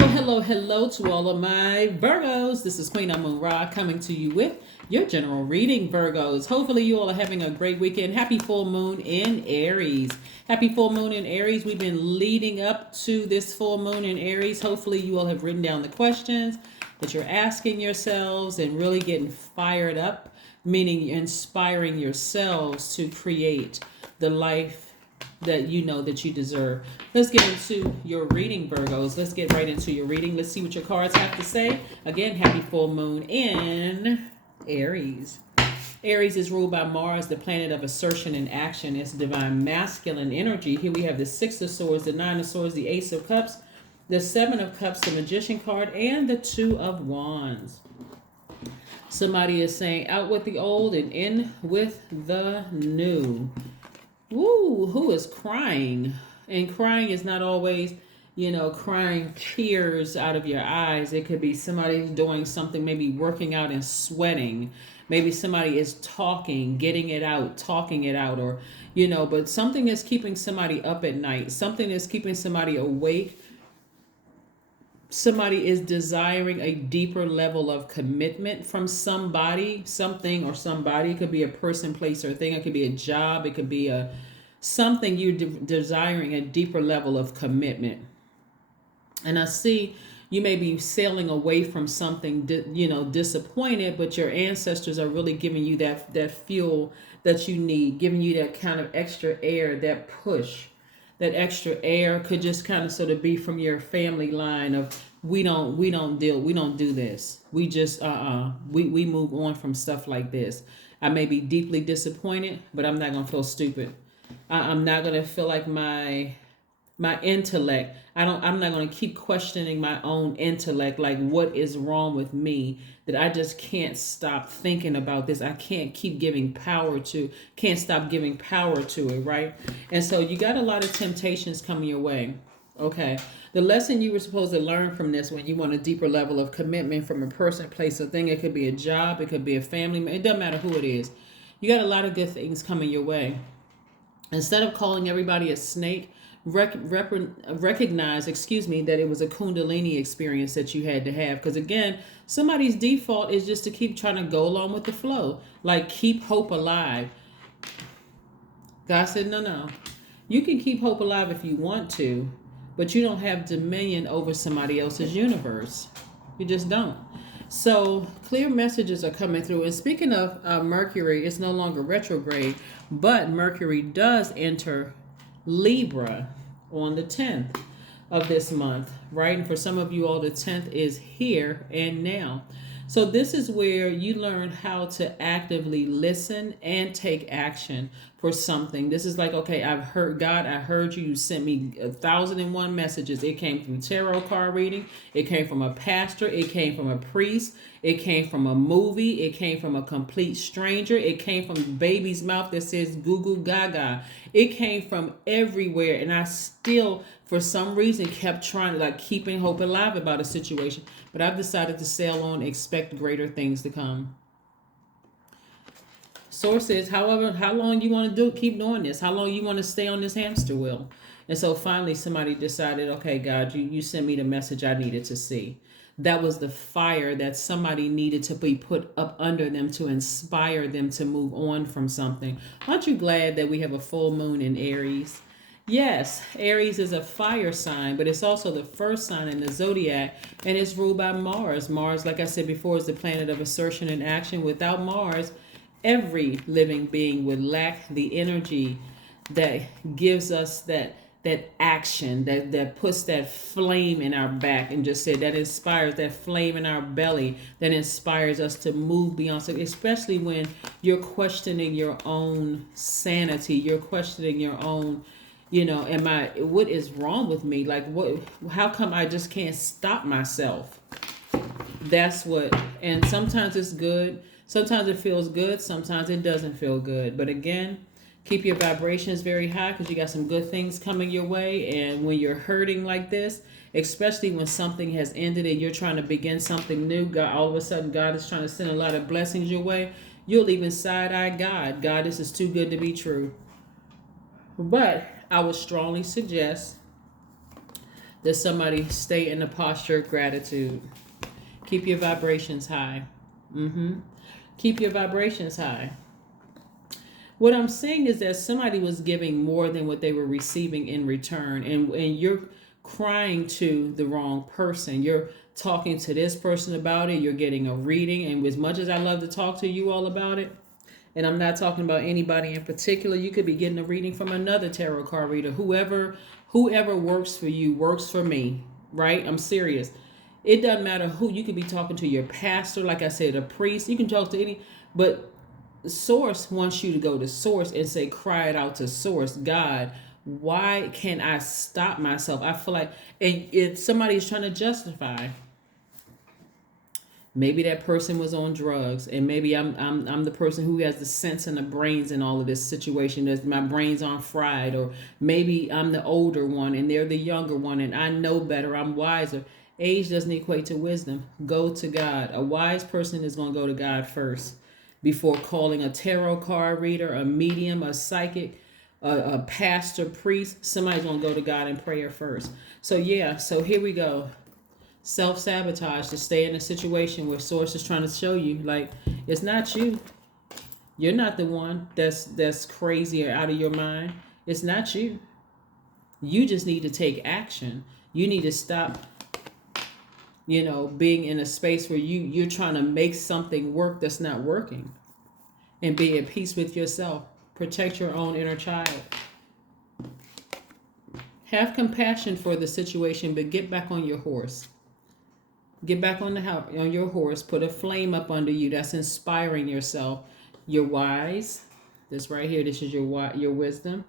Hello to all of my Virgos. This is Queen Amun Ra coming to you with your general reading, Virgos. Hopefully, you all are having a great weekend. Happy full moon in Aries. Happy full moon in Aries. We've been leading up to this full moon in Aries. Hopefully, you all have written down the questions that you're asking yourselves and really getting fired up, meaning inspiring yourselves to create the life that you know that you deserve. Let's get into your reading, Virgos. Let's get right into your reading. Let's see what your cards have to say. Again, happy full moon in Aries. Aries is ruled by Mars, the planet of assertion and action. It's divine masculine energy. Here we have the Six of Swords, the Nine of Swords, the Ace of Cups, the Seven of Cups, the Magician card, and the Two of Wands. Somebody is saying out with the old and in with the new. Woo, who is crying? And crying is not always, crying tears out of your eyes. It could be somebody doing something, maybe working out and sweating. Maybe somebody is talking, getting it out, talking it out, or, but something is keeping somebody up at night. Something is keeping somebody awake. Somebody is desiring a deeper level of commitment from somebody, something, or somebody. It could be a person, place, or thing. It could be a job. It could be something you're desiring a deeper level of commitment. And I see you may be sailing away from something, disappointed, but your ancestors are really giving you that fuel that you need, giving you that kind of extra air, that push. That extra air could just kind of sort of be from your family line of we don't do this. We just we move on from stuff like this. I may be deeply disappointed, but I'm not gonna feel stupid. I'm not gonna feel like my intellect. I'm not going to keep questioning my own intellect, like what is wrong with me that I just can't stop thinking about this. I can't keep can't stop giving power to it, right? And so you got a lot of temptations coming your way. Okay. The lesson you were supposed to learn from this, when you want a deeper level of commitment from a person, place, or thing, it could be a job, it could be a family, it doesn't matter who it is. You got a lot of good things coming your way. Instead of calling everybody a snake, recognize, that it was a Kundalini experience that you had to have. Because again, somebody's default is just to keep trying to go along with the flow, like keep hope alive. God said, no. You can keep hope alive if you want to, but you don't have dominion over somebody else's universe. You just don't. So clear messages are coming through. And speaking of Mercury, it's no longer retrograde, but Mercury does enter Libra on the 10th of this month, right? And for some of you all, the 10th is here and now. So this is where you learn how to actively listen and take action for something. This is like, okay, I've heard God, I heard you. You sent me 1,001 messages. It came from tarot card reading. It came from a pastor. It came from a priest. It came from a movie. It came from a complete stranger. It came from a baby's mouth that says goo goo gaga. It came from everywhere. And I still, for some reason, kept trying to keeping hope alive about a situation. But I've decided to sail on, expect greater things to come. Sources, however, how long you want to keep doing this? How long you want to stay on this hamster wheel? And so finally somebody decided, okay, God, you sent me the message I needed to see. That was the fire that somebody needed to be put up under them to inspire them to move on from something. Aren't you glad that we have a full moon in Aries? Yes, Aries is a fire sign, but it's also the first sign in the Zodiac, and it's ruled by Mars. Mars, like I said before, is the planet of assertion and action. Without Mars, every living being would lack the energy that gives us that action, that puts that flame in our back, and just said that inspires that flame in our belly, that inspires us to move beyond. So especially when you're questioning your own sanity, you're questioning your own, what is wrong with me? How come I just can't stop myself? That's what, and sometimes it's good. Sometimes it feels good. Sometimes it doesn't feel good. But again, keep your vibrations very high because you got some good things coming your way. And when you're hurting like this, especially when something has ended and you're trying to begin something new, God, all of a sudden God is trying to send a lot of blessings your way. You'll even side-eye God. God, this is too good to be true. But I would strongly suggest that somebody stay in a posture of gratitude. Keep your vibrations high. Keep your vibrations high. What I'm saying is that somebody was giving more than what they were receiving in return, and you're crying to the wrong person. You're talking to this person about it. You're getting a reading, and as much as I love to talk to you all about it, and I'm not talking about anybody in particular, you could be getting a reading from another tarot card reader. Whoever works for you works for me, right? I'm serious. It doesn't matter who. You could be talking to your pastor, like I said, a priest. You can talk to any, but Source wants you to go to Source and say, cry it out to Source. God, why can't I stop myself? I feel like, and if somebody's trying to justify, maybe that person was on drugs, and maybe I'm the person who has the sense and the brains in all of this situation. That my brains aren't fried, or maybe I'm the older one and they're the younger one, and I know better. I'm wiser. Age doesn't equate to wisdom. Go to God. A wise person is going to go to God first before calling a tarot card reader, a medium, a psychic, a pastor, priest. Somebody's going to go to God in prayer first. So yeah, so here we go. Self-sabotage, to stay in a situation where Source is trying to show you, like, it's not you. You're not the one that's crazy or out of your mind. It's not you. You just need to take action. You need to stop, being in a space where you're trying to make something work that's not working, and be at peace with yourself. Protect your own inner child. Have compassion for the situation, but get back on your horse. Get back on your horse. Put a flame up under you that's inspiring yourself. You're wise. This right here, this is your wisdom.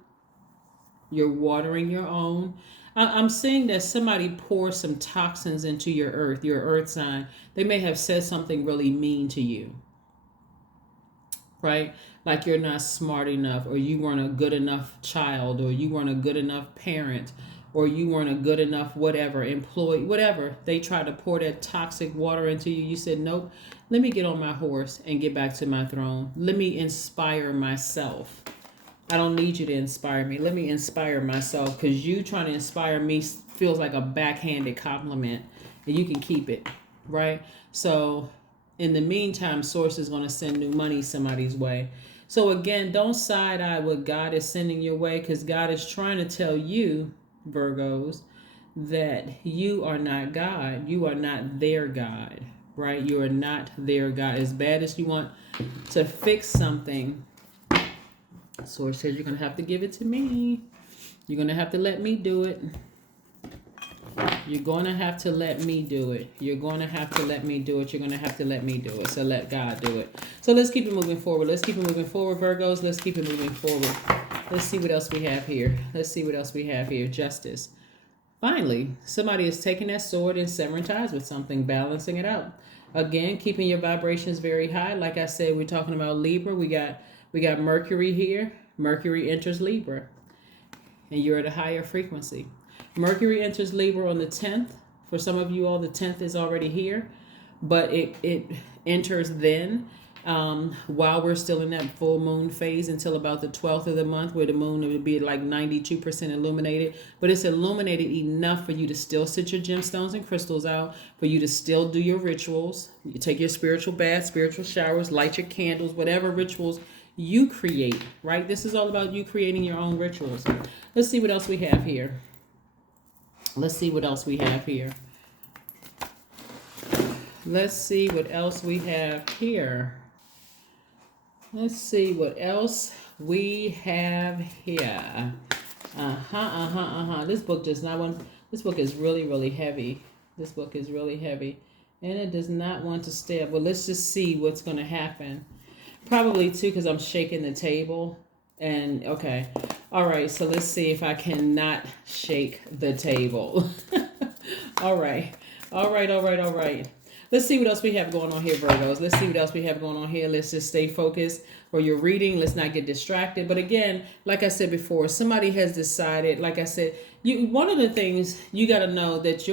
You're watering your own. I'm saying that somebody pours some toxins into your earth sign. They may have said something really mean to you, right? Like you're not smart enough, or you weren't a good enough child, or you weren't a good enough parent, or you weren't a good enough whatever, employee, whatever. They tried to pour that toxic water into you. You said, nope, let me get on my horse and get back to my throne. Let me inspire myself. I don't need you to inspire me. Let me inspire myself, because you trying to inspire me feels like a backhanded compliment, and you can keep it, right? So in the meantime, Source is going to send new money somebody's way. So again, don't side-eye what God is sending your way, because God is trying to tell you, Virgos, that you are not God. You are not their God, right? You are not their God. As bad as you want to fix something, Source says you're going to have to give it to me. You're going to have to let me do it. You're going to have to let me do it. You're going to have to let me do it. You're going to have to let me do it. So let God do it. So let's keep it moving forward. Let's keep it moving forward, Virgos. Let's keep it moving forward. Let's see what else we have here. Let's see what else we have here. Justice. Finally, somebody is taking that sword and severing ties with something, balancing it out. Again, keeping your vibrations very high. Like I said, we're talking about Libra. We got Mercury here. Mercury enters Libra, and you're at a higher frequency. Mercury enters Libra on the 10th. For some of you all, the 10th is already here, but it enters then while we're still in that full moon phase until about the 12th of the month, where the moon would be like 92% illuminated. But it's illuminated enough for you to still sit your gemstones and crystals out, for you to still do your rituals. You take your spiritual baths, spiritual showers, light your candles, whatever rituals you create, right? This is all about you creating your own rituals. Let's see what else we have here. Let's see what else we have here. Let's see what else we have here. Let's see what else we have here. This book does not want. This book is really, really heavy. This book is really heavy, and it does not want to stay up. But let's just see what's going to happen. Probably too, because I'm shaking the table. And okay, all right. So let's see if I cannot shake the table. All right. Let's see what else we have going on here, Virgos. Let's see what else we have going on here. Let's just stay focused for your reading. Let's not get distracted. But again, like I said before, somebody has decided, like I said, one of the things you got to know that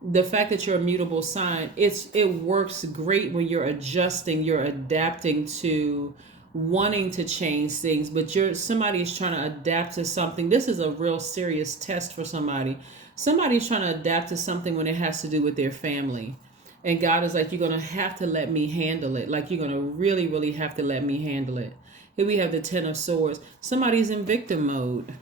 the fact that you're a mutable sign, it works great when you're adjusting, you're adapting to wanting to change things, but somebody is trying to adapt to something. This is a real serious test for somebody. Somebody's trying to adapt to something when it has to do with their family. And God is like, you're going to have to let me handle it. Like, you're going to really, really have to let me handle it. Here we have the Ten of Swords. Somebody's in victim mode.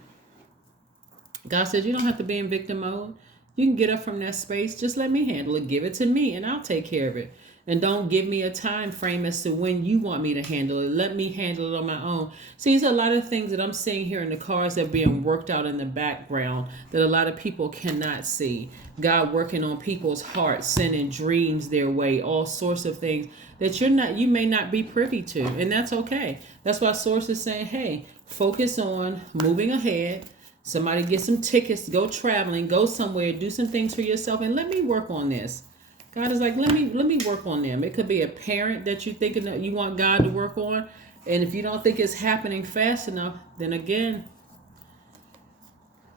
God says, you don't have to be in victim mode. You can get up from that space. Just let me handle it. Give it to me and I'll take care of it. And don't give me a time frame as to when you want me to handle it. Let me handle it on my own. See, there's a lot of things that I'm seeing here in the cards that are being worked out in the background that a lot of people cannot see. God working on people's hearts, sending dreams their way, all sorts of things that you may not be privy to. And that's okay. That's why Source is saying, hey, focus on moving ahead. Somebody get some tickets, go traveling, go somewhere, do some things for yourself, and let me work on this. God is like, let me work on them. It could be a parent that you're thinking that you want God to work on. And if you don't think it's happening fast enough, then again,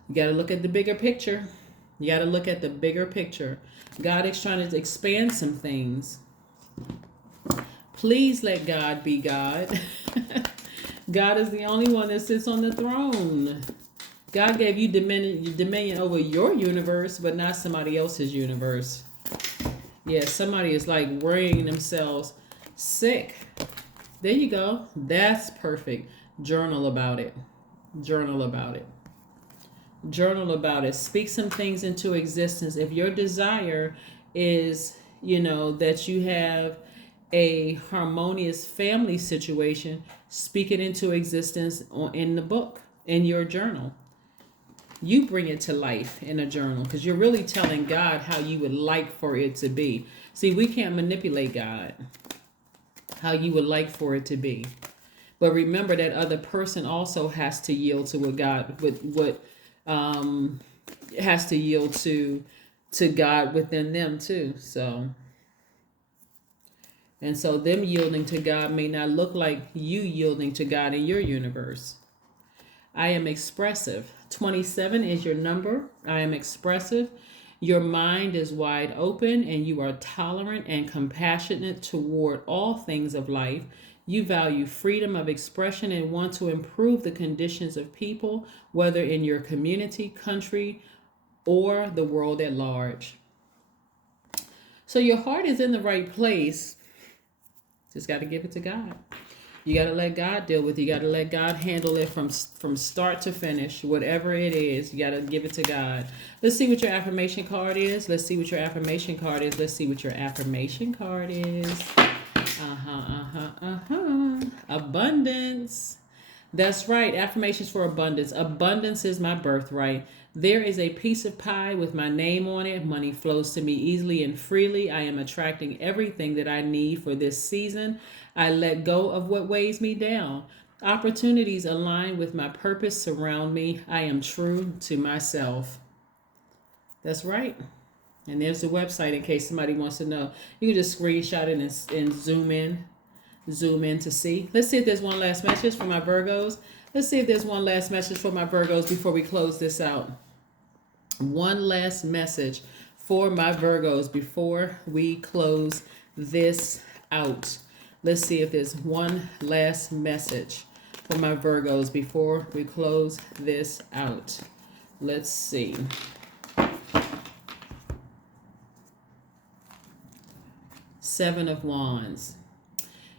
you got to look at the bigger picture. You got to look at the bigger picture. God is trying to expand some things. Please let God be God. God is the only one that sits on the throne. God gave you dominion over your universe, but not somebody else's universe. Yeah, somebody is like worrying themselves sick. There you go. That's perfect. Journal about it. Journal about it. Journal about it. Speak some things into existence. If your desire is, that you have a harmonious family situation, speak it into existence in the book, in your journal. You bring it to life in a journal because you're really telling God how you would like for it to be. See, we can't manipulate God how you would like for it to be. But remember that other person also has to yield to has to yield to God within them too. So them yielding to God may not look like you yielding to God in your universe. I am expressive. 27 is your number. I am expressive. Your mind is wide open and you are tolerant and compassionate toward all things of life. You value freedom of expression and want to improve the conditions of people, whether in your community, country, or the world at large. So your heart is in the right place. Just got to give it to God. You got to let God deal with it. You got to let God handle it from start to finish. Whatever it is, you got to give it to God. Let's see what your affirmation card is. Let's see what your affirmation card is. Let's see what your affirmation card is. Abundance. That's right. Affirmations for abundance. Abundance is my birthright. There is a piece of pie with my name on it. Money flows to me easily and freely. I am attracting everything that I need for this season. I let go of what weighs me down. Opportunities align with my purpose surround me. I am true to myself. That's right. And there's the website in case somebody wants to know. You can just screenshot it and zoom in to see. Let's see if there's one last message for my Virgos. Let's see if there's one last message for my Virgos before we close this out. One last message for my Virgos before we close this out. Let's see if there's one last message for my Virgos before we close this out. Let's see. Seven of Wands.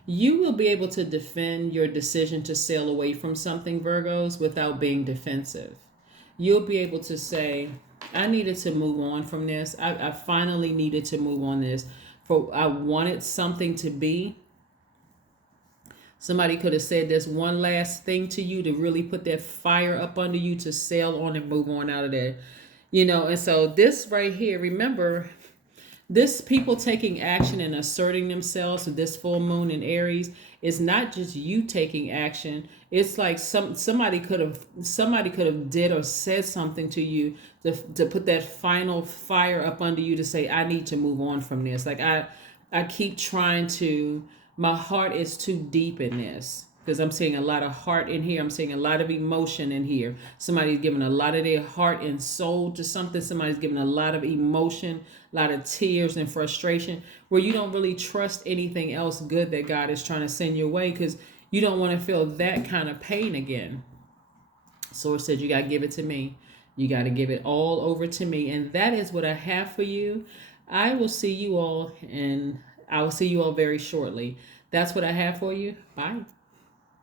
You will be able to defend your decision to sail away from something, Virgos, without being defensive. You'll be able to say, I needed to move on from this. I finally needed to move on this. I wanted something to be. Somebody could have said this one last thing to you to really put that fire up under you to sail on and move on out of there. And so this right here, remember, this people taking action and asserting themselves with this full moon in Aries is not just you taking action. It's like somebody could have did or said something to you to put that final fire up under you to say, I need to move on from this. Like I keep trying to, my heart is too deep in this. Because I'm seeing a lot of heart in here. I'm seeing a lot of emotion in here. Somebody's giving a lot of their heart and soul to something. Somebody's giving a lot of emotion, a lot of tears and frustration, where you don't really trust anything else good that God is trying to send your way because you don't want to feel that kind of pain again. Source said, you got to give it to me. You got to give it all over to me. And that is what I have for you. I will see you all, and I will see you all very shortly. That's what I have for you. Bye.